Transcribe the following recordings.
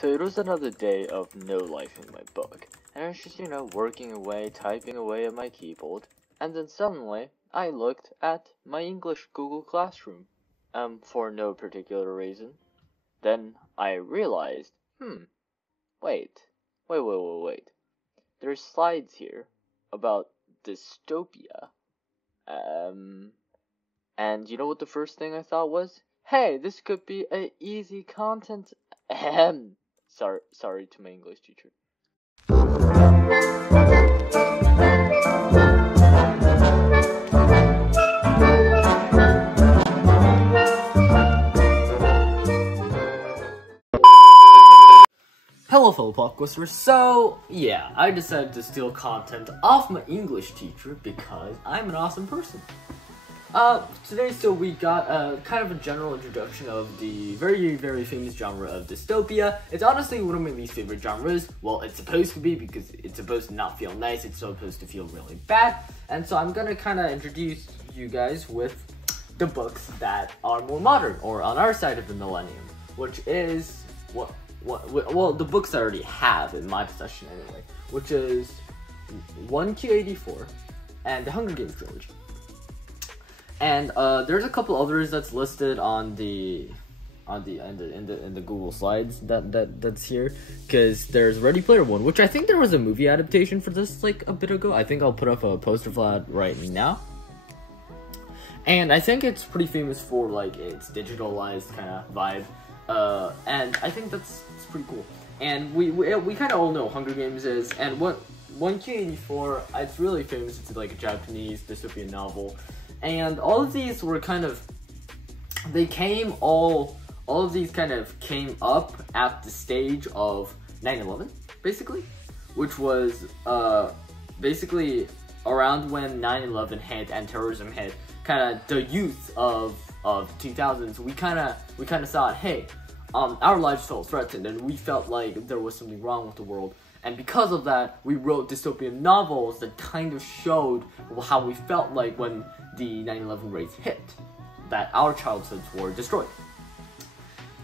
So it was another day of no life in my book, and I was just, working away, typing away at my keyboard, and then suddenly I looked at my English Google Classroom, for no particular reason. Then I realized, wait. There's slides here about dystopia. And you know what the first thing I thought was? Hey, this could be a easy content. Sorry to my English teacher. Hello fellow BookQuesters. So yeah, I decided to steal content off my English teacher because I'm an awesome person. Today we got kind of a general introduction of the very, very famous genre of dystopia. It's honestly one of my least favorite genres. Well, it's supposed to be because it's supposed to not feel nice, it's supposed to feel really bad. And so I'm gonna kind of introduce you guys with the books that are more modern, or on our side of the millennium, which is well, the books I already have in my possession anyway, which is 1Q84 and the Hunger Games trilogy. And there's a couple others that's listed in the Google Slides that's here, because there's Ready Player One, which I think there was a movie adaptation for this like a bit ago. I think I'll put up a poster for that right now. And I think it's pretty famous for like its digitalized kind of vibe. And I think it's pretty cool. And we kind of all know Hunger Games is, and what 1Q84, it's really famous. It's like a Japanese dystopian novel, and all of these were kind of, all of these kind of came up at the stage of 9/11, basically, which was basically around when 9/11 hit and terrorism hit. Kind of the youth of 2000s, we kind of thought, hey, our lives felt threatened, and we felt like there was something wrong with the world. And because of that, we wrote dystopian novels that kind of showed how we felt like when the 9/11 raids hit, that our childhoods were destroyed.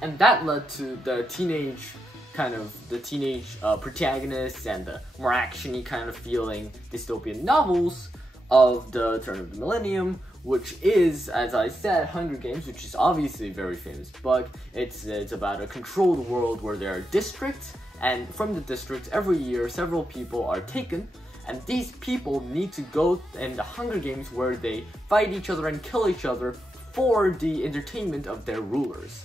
And that led to the teenage protagonists and the more actiony kind of feeling dystopian novels of the turn of the millennium, which is, as I said, Hunger Games, which is obviously a very famous book. It's about a controlled world where there are districts, and from the districts, every year, several people are taken, and these people need to go in the Hunger Games where they fight each other and kill each other for the entertainment of their rulers.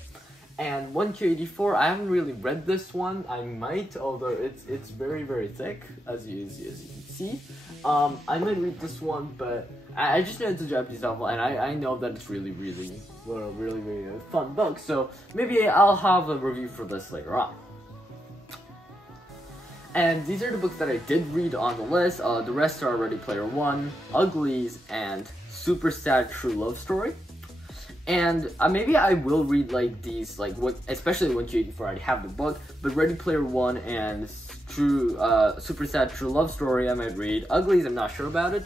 And 1Q84, I haven't really read this one. I might, although it's very, very thick, as you can see. I might read this one, but I just know it's a Japanese novel, and I know that it's really fun book. So maybe I'll have a review for this later on. And these are the books that I did read on the list. The rest are Ready Player One, Uglies, and Super Sad True Love Story. And maybe I will read like these, especially 1Q84, I already have the book, but Ready Player One and Super Sad True Love Story I might read. Uglies, I'm not sure about it,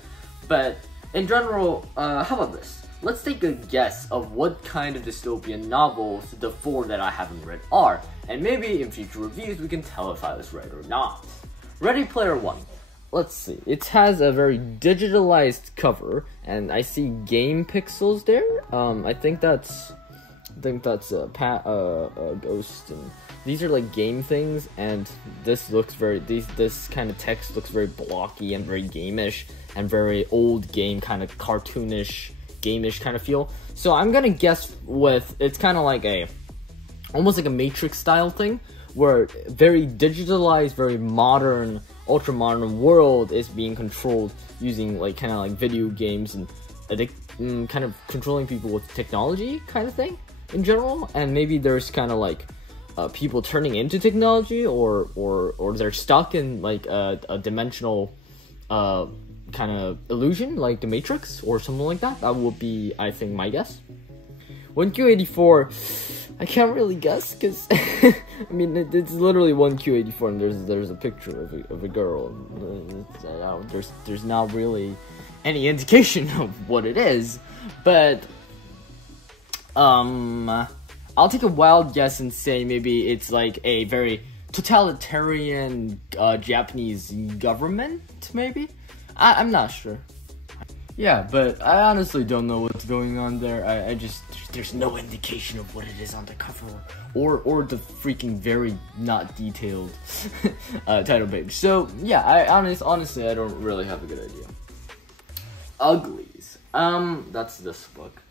but in general, how about this? Let's take a guess of what kind of dystopian novels the 4 that I haven't read are, and maybe in future reviews we can tell if I was right or not. Ready Player One. Let's see. It has a very digitalized cover, and I see game pixels there. I think that's a ghost, and these are like game things. And this looks this kind of text looks very blocky and very gameish and very old game kind of cartoonish, gameish kind of feel. So I'm gonna guess with it's kind of like almost like a Matrix style thing, where very digitalized, very modern, ultra modern world is being controlled using kind of video games and kind of controlling people with technology kind of thing in general. And maybe there's kind of people turning into technology, or they're stuck in a dimensional kind of illusion like the Matrix or something like that. That would be, I think, my guess. 1Q84, I can't really guess, because I mean it's literally 1Q84 and there's a picture of a girl, and there's not really any indication of what it is, but I'll take a wild guess and say maybe it's like a very totalitarian Japanese government, maybe? I'm not sure. Yeah, but I honestly don't know what's going on there. I just, there's no indication of what it is on the cover or the freaking very not detailed title page. So yeah, honestly I don't really have a good idea. Uglies. That's this book.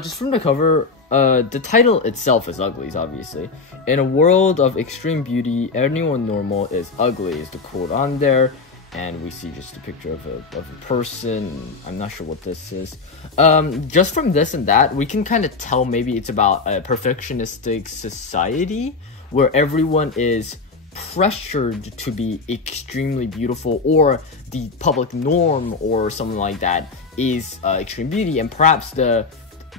Just from the cover, the title itself is Uglies, obviously. In a world of extreme beauty, anyone normal is ugly is the quote on there. And we see just a picture of a person. I'm not sure what this is. Just from this and that, we can kind of tell maybe it's about a perfectionistic society where everyone is pressured to be extremely beautiful, or the public norm or something like that is extreme beauty. And perhaps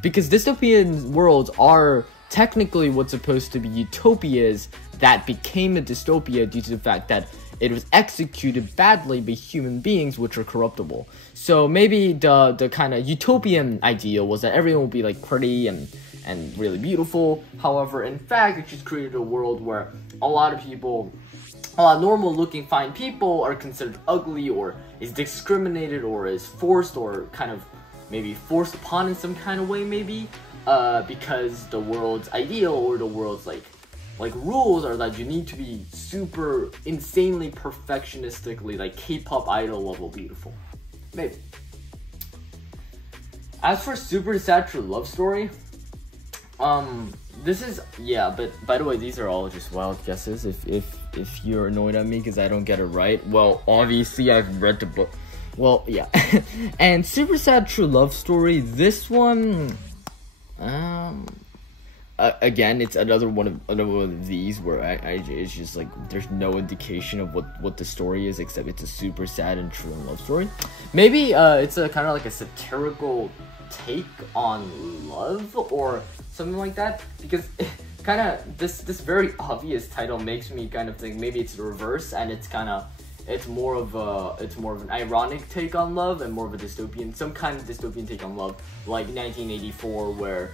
because dystopian worlds are technically what's supposed to be utopias that became a dystopia due to the fact that it was executed badly by human beings, which are corruptible. So maybe the kind of utopian ideal was that everyone would be like pretty and really beautiful. However, in fact, it just created a world where a lot of normal looking fine people are considered ugly, or is discriminated, or is forced, or kind of maybe forced upon in some kind of way, maybe because the world's ideal or the world's like rules are that you need to be super insanely perfectionistically like K-pop idol level beautiful. Maybe. As for Super Sad True Love Story, this is, yeah, but by the way, these are all just wild guesses. If you're annoyed at me because I don't get it right, well, obviously I've read the book. Well, yeah. And Super Sad True Love Story, this one, again, it's another one of these where it's just like there's no indication of what the story is, except it's a super sad and true love story. Maybe it's a kind of like a satirical take on love or something like that, because kind of this very obvious title makes me kind of think maybe it's the reverse, and it's more of an ironic take on love and more of a dystopian, some kind of dystopian take on love, like 1984, where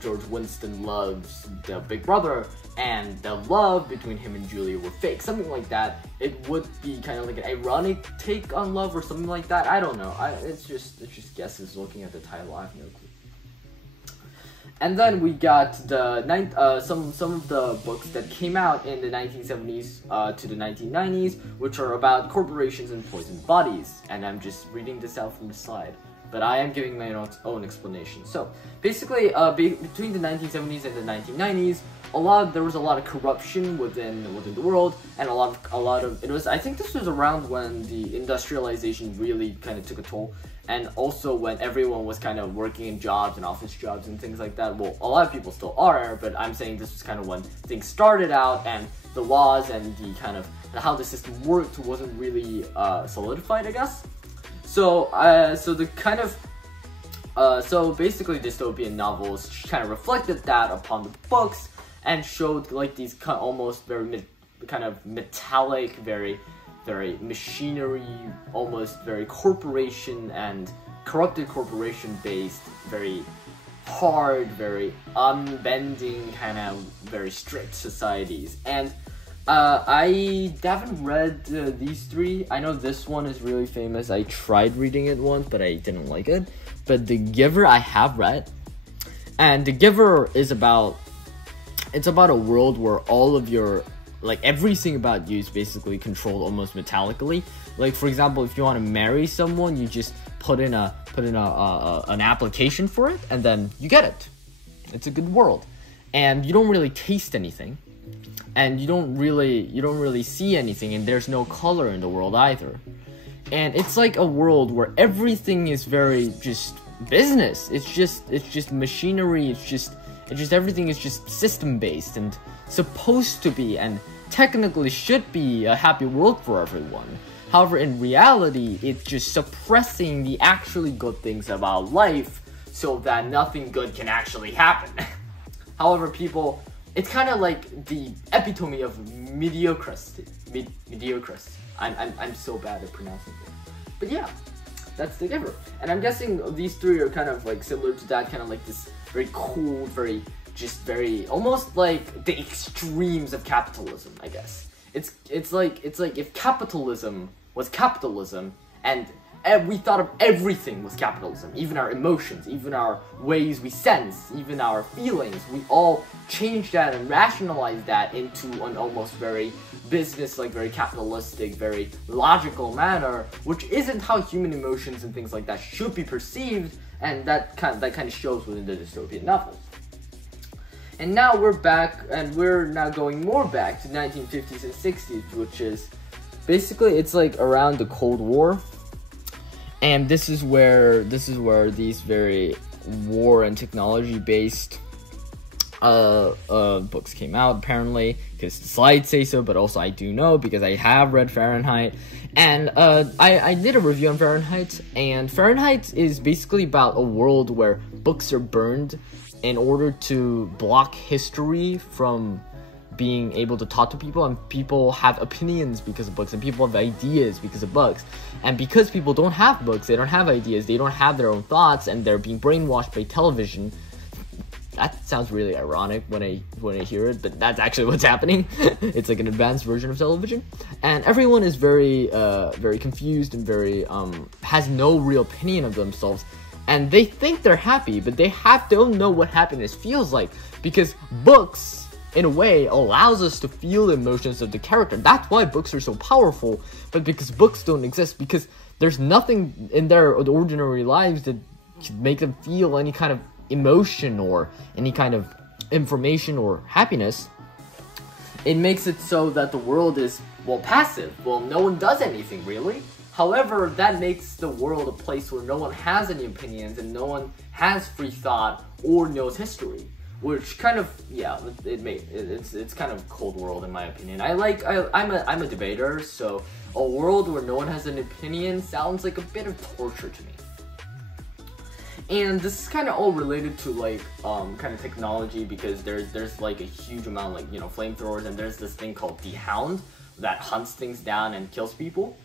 George Winston loves the big brother, and the love between him and Julia were fake, something like that. It would be kind of like an ironic take on love or something like that. I don't know. It's just guesses looking at the title. I have no clue. And then we got some of the books that came out in the 1970s to the 1990s, which are about corporations and poisoned bodies. And I'm just reading this out from the slide, but I am giving my own explanation. So basically, between the 1970s and the 1990s, there was a lot of corruption within the world, and a lot of it was. I think this was around when the industrialization really kind of took a toll, and also when everyone was kind of working in jobs and office jobs and things like that. Well, a lot of people still are, but I'm saying this was kind of when things started out, and the laws and the kind of how the system worked wasn't really solidified, I guess. So so basically dystopian novels kind of reflected that upon the books and showed like these almost very kind of metallic, very machinery, almost very corporation and corrupted corporation based, very hard, very unbending, kind of very strict societies. And I haven't read these three. I know this one is really famous. I tried reading it once, but I didn't like it. But The Giver I have read. And The Giver is about a world where all of your, like, everything about you is basically controlled almost metallically. Like, for example, if you want to marry someone, you just put in an application for it, and then you get it. It's a good world. And you don't really taste anything. And you don't really see anything, and there's no color in the world either. And it's like a world where everything is very just business. It's just machinery. It's just everything is just system based and supposed to be and technically should be a happy world for everyone. However, in reality, it's just suppressing the actually good things about life so that nothing good can actually happen. However, people, it's kind of like the epitome of mediocrity. Mediocrity. I'm so bad at pronouncing it. But yeah, that's The Giver. And I'm guessing these three are kind of like similar to that, kind of like this very cool, very just very, almost like the extremes of capitalism, I guess. It's like if capitalism was capitalism, and we thought of everything was capitalism, even our emotions, even our ways we sense, even our feelings, we all changed that and rationalized that into an almost very business-like, very capitalistic, very logical manner, which isn't how human emotions and things like that should be perceived, and that kind of shows within the dystopian novels. And now we're back, and we're now going more back to 1950s and 60s, which is basically, it's like around the Cold War. And this is where these very war and technology based books came out, apparently, because the slides say so, but also I do know because I have read Fahrenheit. And I did a review on Fahrenheit, and Fahrenheit is basically about a world where books are burned in order to block history from being able to talk to people, and people have opinions because of books, and people have ideas because of books. And because people don't have books, they don't have ideas, they don't have their own thoughts, and they're being brainwashed by television. That sounds really ironic when I hear it, but that's actually what's happening. It's like an advanced version of television, and everyone is very confused and very has no real opinion of themselves, and they think they're happy, but they don't know what happiness feels like, because books, in a way, allows us to feel the emotions of the character. That's why books are so powerful, but because books don't exist, because there's nothing in their ordinary lives that can make them feel any kind of emotion or any kind of information or happiness, it makes it so that the world is, well, passive. Well, no one does anything, really. However, that makes the world a place where no one has any opinions and no one has free thought or knows history. Which kind of, yeah, it's kind of cold world in my opinion. I'm a debater, so a world where no one has an opinion sounds like a bit of torture to me. And this is kind of all related to like kind of technology, because there's like a huge amount, like, you know, flamethrowers, and there's this thing called the Hound that hunts things down and kills people.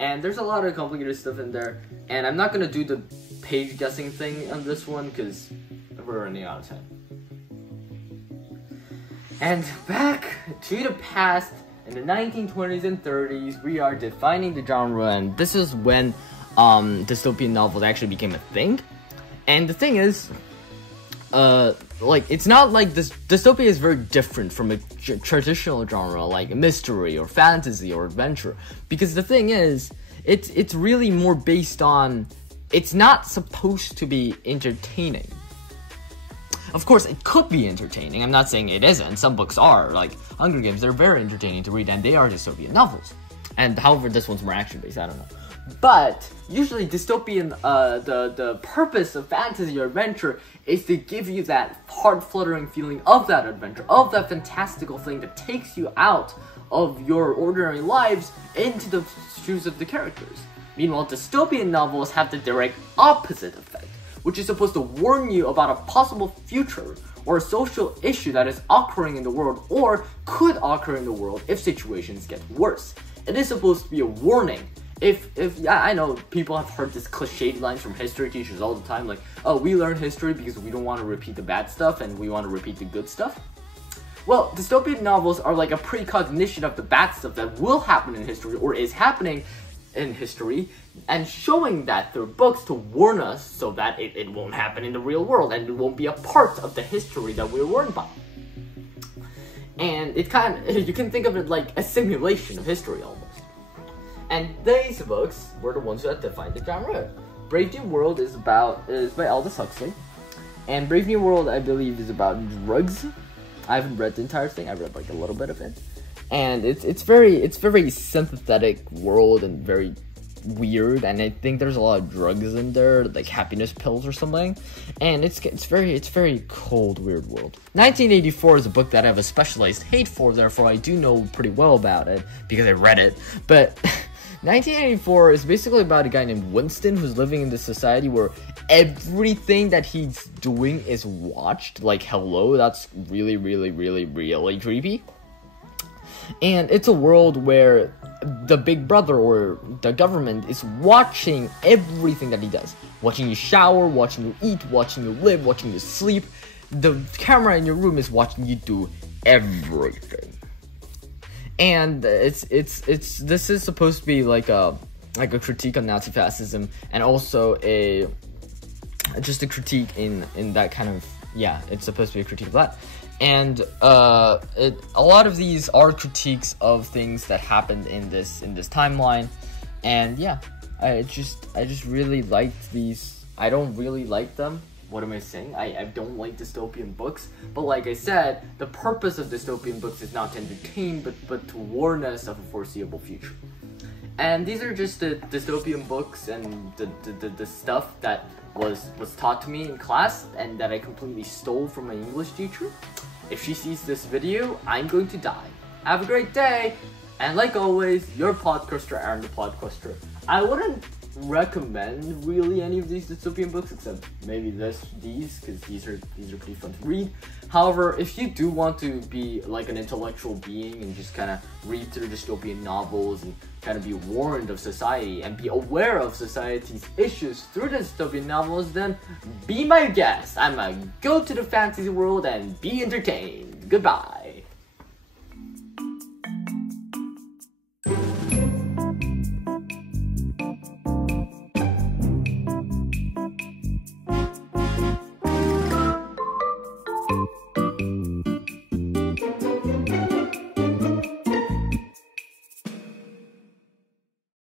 And there's a lot of complicated stuff in there, and I'm not gonna do the page guessing thing on this one because we're running out of time. And back to the past, in the 1920s and 30s, we are defining the genre, and this is when dystopian novels actually became a thing. And the thing is, like, it's not like this. Dystopia is very different from a traditional genre like mystery or fantasy or adventure, because the thing is, it's really more based on, it's not supposed to be entertaining. Of course, it could be entertaining. I'm not saying it isn't. Some books are, like Hunger Games. They're very entertaining to read, and they are dystopian novels. And however, this one's more action-based. I don't know. But usually, dystopian, the purpose of fantasy or adventure is to give you that heart-fluttering feeling of that adventure, of that fantastical thing that takes you out of your ordinary lives into the shoes of the characters. Meanwhile, dystopian novels have the direct opposite effect, which is supposed to warn you about a possible future or a social issue that is occurring in the world or could occur in the world if situations get worse. It is supposed to be a warning. Yeah, I know people have heard this cliched lines from history teachers all the time, like, oh, we learn history because we don't want to repeat the bad stuff and we want to repeat the good stuff. Well, dystopian novels are like a precognition of the bad stuff that will happen in history or is happening in history, and showing that through books to warn us so that it won't happen in the real world and it won't be a part of the history that we're warned by. And it you can think of it like a simulation of history almost. And these books were the ones that defined the genre. Brave New World is by Aldous Huxley, and Brave New World, I believe, is about drugs. I haven't read the entire thing. I read like a little bit of it, and it's very sympathetic world and very weird. And I think there's a lot of drugs in there, like happiness pills or something. And it's very cold, weird world. 1984 is a book that I have a specialized hate for. Therefore, I do know pretty well about it because I read it, but. 1984 is basically about a guy named Winston who's living in this society where everything that he's doing is watched. Like, hello, that's really, really, really, really creepy. And it's a world where the big brother or the government is watching everything that he does. Watching you shower, watching you eat, watching you live, watching you sleep. the camera in your room is watching you do everything. And this is supposed to be like a critique on Nazi fascism, and also just a critique in that kind of, yeah, it's supposed to be a critique of that. And a lot of these are critiques of things that happened in this timeline. And yeah, I just really liked these. I don't really like them. What am I saying? I don't like dystopian books, but like I said, the purpose of dystopian books is not to entertain, but to warn us of a foreseeable future. And these are just the dystopian books and the stuff that was taught to me in class and that I completely stole from my English teacher. If she sees this video, I'm going to die. Have a great day, and like always, your podcaster, Aaron the Podquester. I wouldn't recommend really any of these dystopian books except maybe these, because these are pretty fun to read. However, if you do want to be like an intellectual being and just kind of read through dystopian novels and kind of be warned of society and be aware of society's issues through dystopian novels, then be my guest. I'ma go to the fantasy world and be entertained. Goodbye.